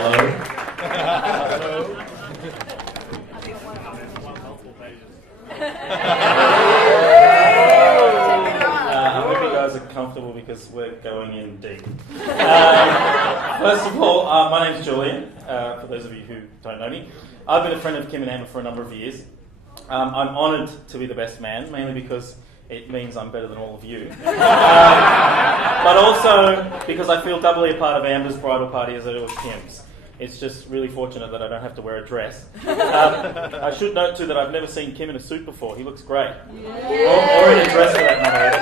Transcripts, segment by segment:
Hello. Hello. I hope you guys are comfortable because we're going in deep. First of all, my name's Julian, for those of you who don't know me. I've been a friend of Kim and Amber for a number of years. I'm honoured to be the best man, mainly because it means I'm better than all of you. But also because I feel doubly a part of Amber's bridal party as I do with Kim's. It's just really fortunate that I don't have to wear a dress. I should note too that I've never seen Kim in a suit before. He looks great. Or in a dress for that matter.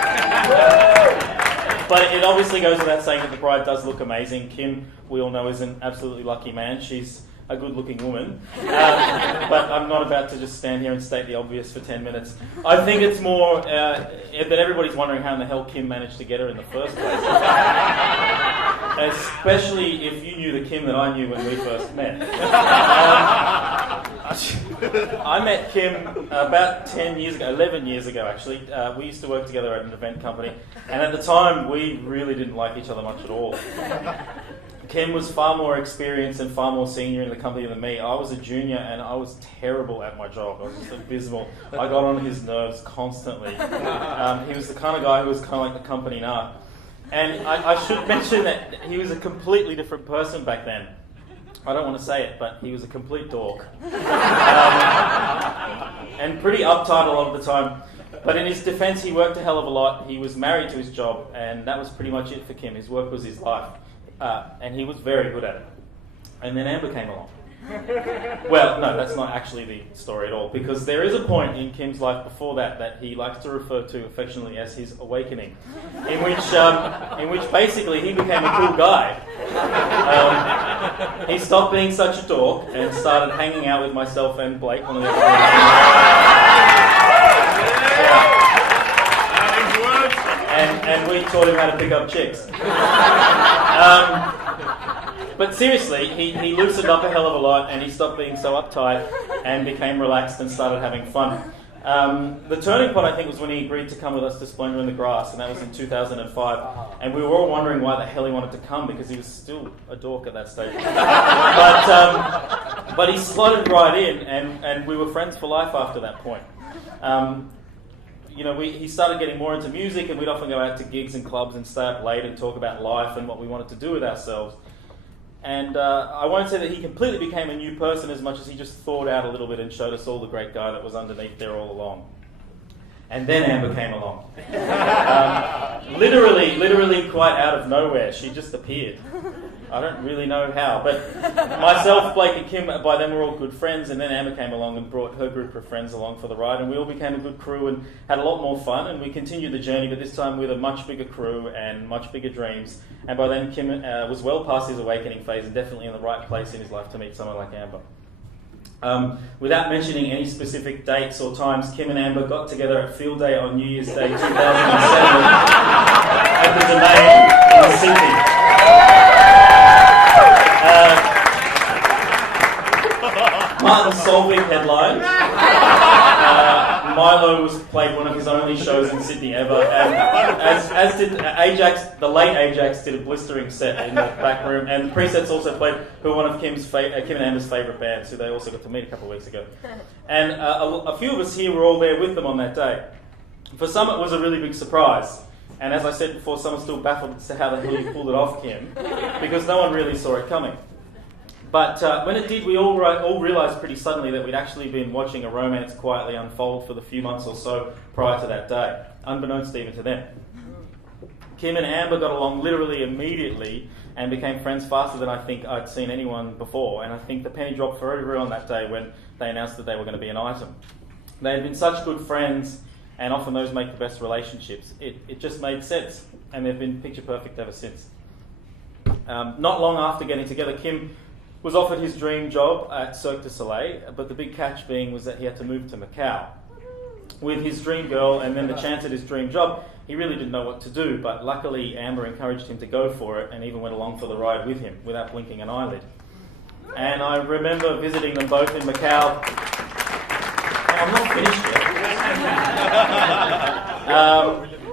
But it obviously goes without saying that the bride does look amazing. Kim, we all know, is an absolutely lucky man. She's a good-looking woman. But I'm not about to just stand here and state the obvious for 10 minutes. I think it's more that everybody's wondering how in the hell Kim managed to get her in the first place. Especially if you knew the Kim that I knew when we first met. I met Kim about 11 years ago actually. We used to work together at an event company, and at the time we really didn't like each other much at all. Kim was far more experienced and far more senior in the company than me. I was a junior and I was terrible at my job. I was just abysmal. I got on his nerves constantly. He was the kind of guy who was kind of like the company nut. And I should mention that he was a completely different person back then. I don't want to say it, but he was a complete dork. And pretty uptight a lot of the time. But in his defense, he worked a hell of a lot. He was married to his job, and that was pretty much it for Kim. His work was his life. And he was very good at it. And then Amber came along. Well, no, that's not actually the story at all, because there is a point in Kim's life before that he likes to refer to affectionately as his awakening, in which basically he became a cool guy. He stopped being such a dork and started hanging out with myself and Blake, one of the other and we taught him how to pick up chicks. But seriously, he loosened up a hell of a lot, and he stopped being so uptight and became relaxed and started having fun. The turning point, I think, was when he agreed to come with us to Splendour in the Grass, and that was in 2005. And we were all wondering why the hell he wanted to come, because he was still a dork at that stage. But he slotted right in, and we were friends for life after that point. He started getting more into music, and we'd often go out to gigs and clubs and stay up late and talk about life and what we wanted to do with ourselves. And I won't say that he completely became a new person as much as he just thawed out a little bit and showed us all the great guy that was underneath there all along. And then Amber came along. Literally quite out of nowhere. She just appeared. I don't really know how, but myself, Blake and Kim, by then were all good friends, and then Amber came along and brought her group of friends along for the ride, and we all became a good crew and had a lot more fun, and we continued the journey, but this time with a much bigger crew and much bigger dreams. And by then Kim was well past his awakening phase and definitely in the right place in his life to meet someone like Amber. Without mentioning any specific dates or times, Kim and Amber got together at Field Day on New Year's Day 2007 at the Domain in Sydney. Martin Solveig headlined. Milo played one of his only shows in Sydney ever, and as did Ajax, the late Ajax did a blistering set in the back room, and the presets also played, who were one of Kim and Amber's favourite bands, who they also got to meet a couple of weeks ago. And a few of us here were all there with them on that day. For some it was a really big surprise, and as I said before, some are still baffled as to how the hell you pulled it off, Kim, because no one really saw it coming. But when it did, we all realised pretty suddenly that we'd actually been watching a romance quietly unfold for the few months or so prior to that day, unbeknownst even to them. Kim and Amber got along literally immediately and became friends faster than I think I'd seen anyone before, and I think the penny dropped for everyone that day when they announced that they were going to be an item. They had been such good friends, and often those make the best relationships. It just made sense, and they've been picture perfect ever since. Not long after getting together, Kim was offered his dream job at Cirque du Soleil, but the big catch being was that he had to move to Macau. With his dream girl and then the chance at his dream job, he really didn't know what to do, but luckily Amber encouraged him to go for it and even went along for the ride with him without blinking an eyelid. And I remember visiting them both in Macau. I'm not finished yet.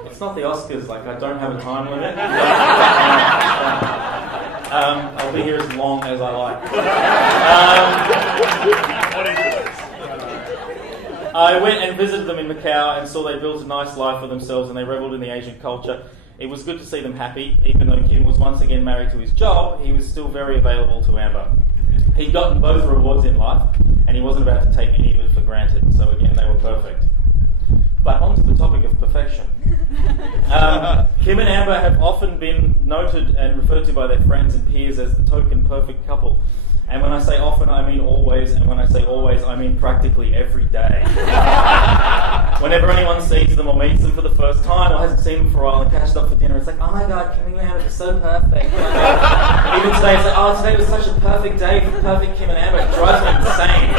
It's not the Oscars, I don't have a time limit. I'll be here as long as I like. I went and visited them in Macau and saw they built a nice life for themselves and they revelled in the Asian culture. It was good to see them happy. Even though Kim was once again married to his job, he was still very available to Amber. He'd gotten both rewards in life, and he wasn't about to take any of it for granted. So again, they were perfect. But on to the topic of perfection. Kim and Amber have often been noted and referred to by their friends and peers as the token perfect couple. And when I say often, I mean always, and when I say always, I mean practically every day. Whenever anyone sees them or meets them for the first time or hasn't seen them for a while and catches up for dinner, it's like, oh my god, Kim and Amber are so perfect. Even today, it's like, oh, today was such a perfect day for perfect Kim and Amber. It drives me insane.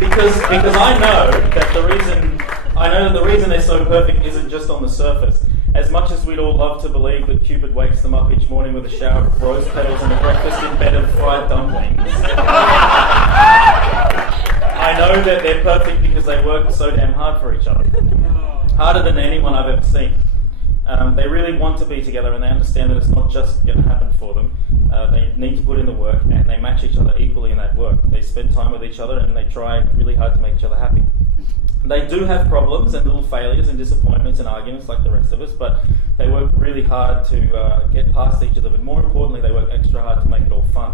Because I know that the reason they're so perfect isn't just on the surface. As much as we'd all love to believe that Cupid wakes them up each morning with a shower of rose petals and a breakfast in bed of fried dumplings, I know that they're perfect because they work so damn hard for each other. Harder than anyone I've ever seen. They really want to be together and they understand that it's not just going to happen for them. They need to put in the work and they match each other equally in that work. They spend time with each other and they try really hard to make each other happy. They do have problems and little failures and disappointments and arguments like the rest of us, but they work really hard to get past each other, but more importantly, they work extra hard to make it all fun.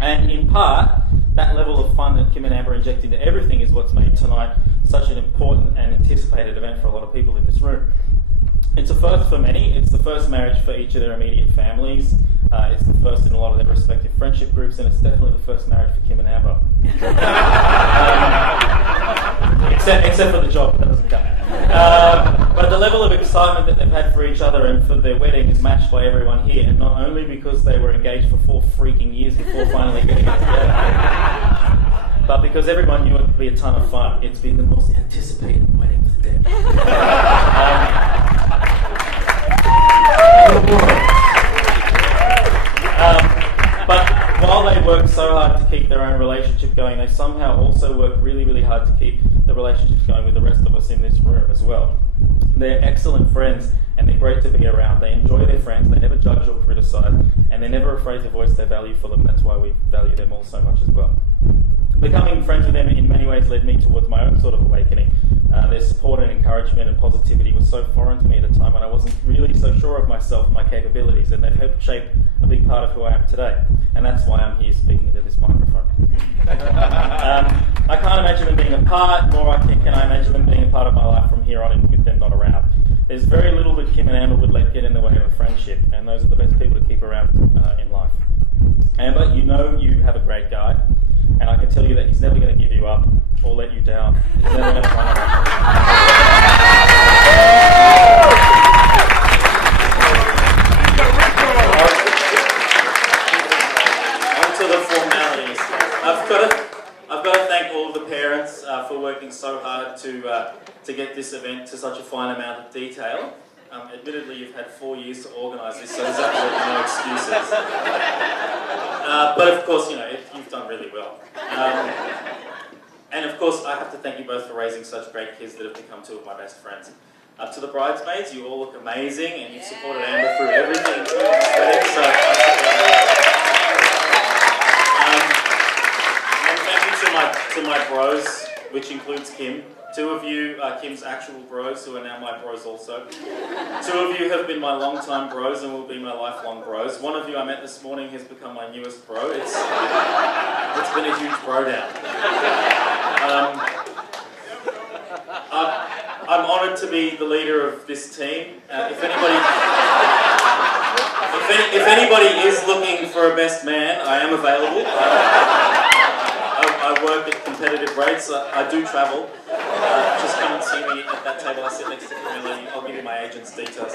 And in part, that level of fun that Kim and Amber inject into everything is what's made tonight such an important and anticipated event for a lot of people in this room. It's a first for many. It's the first marriage for each of their immediate families. It's the first in a lot of their respective friendship groups, and it's definitely the first marriage for Kim and Amber. Except for the job, that doesn't count. But the level of excitement that they've had for each other and for their wedding is matched by everyone here, and not only because they were engaged for 4 freaking years before finally getting together, but because everyone knew it would be a ton of fun. It's been the most anticipated wedding for them. But while they work so hard to keep their own relationship going, they somehow also work really, really hard to keep the relationships going with the rest of us in this room as well. They're excellent friends and they're great to be around. They enjoy their friends, they never judge or criticise, and they're never afraid to voice their value for them. That's why we value them all so much as well. Becoming friends with them in many ways led me towards my own sort of awakening. Their support and encouragement and positivity was so foreign to me at a time when I wasn't really so sure of myself and my capabilities, and they've helped shape a big part of who I am today. And that's why I'm here speaking into this microphone. I can't imagine them being apart, nor can I imagine them being a part of my life from here on in with them not around. There's very little that Kim and Amber would let get in the way of a friendship, and those are the best people to keep around in life. Amber, you know you have a great guy, and I can tell you that he's never going to give you up or let you down. He's never going to run away. On to the formalities. I've got to thank all of the parents for working so hard to get this event to such a fine amount of detail. Admittedly, you've had 4 years to organise this, so there's absolutely no excuses. But of course, you've done really well. And of course, I have to thank you both for raising such great kids that have become 2 of my best friends. To the bridesmaids, you all look amazing, and you've supported Amber through everything, including this wedding, so and thank you to my bros, which includes Kim. 2 of you are Kim's actual bros, who are now my bros also. 2 of you have been my long-time bros and will be my lifelong bros. 1 of you I met this morning has become my newest bro. It's been a huge bro down. I'm honoured to be the leader of this team. If anybody is looking for a best man, I am available. I work at competitive rates. I do travel. Just come and see me at that table. I sit next to Camilla. I'll give you my agent's details.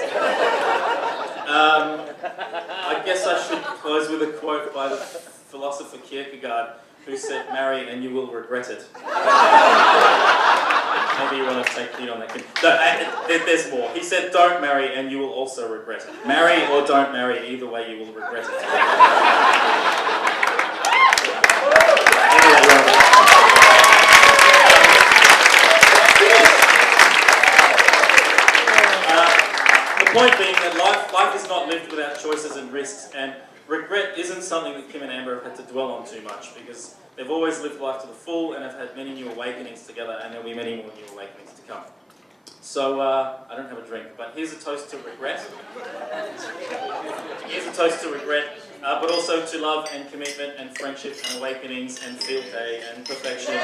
I guess I should close with a quote by the philosopher Kierkegaard, who said, "Marry and you will regret it." Maybe you want to take lead on that. No, there's more. He said, "Don't marry and you will also regret it." Marry or don't marry, either way you will regret it. The point being that life is not lived without choices and risks, and regret isn't something that Kim and Amber have had to dwell on too much, because they've always lived life to the full and have had many new awakenings together, and there'll be many more new awakenings to come. So, I don't have a drink, but here's a toast to regret. Here's a toast to regret, but also to love and commitment and friendship and awakenings and field day and perfection.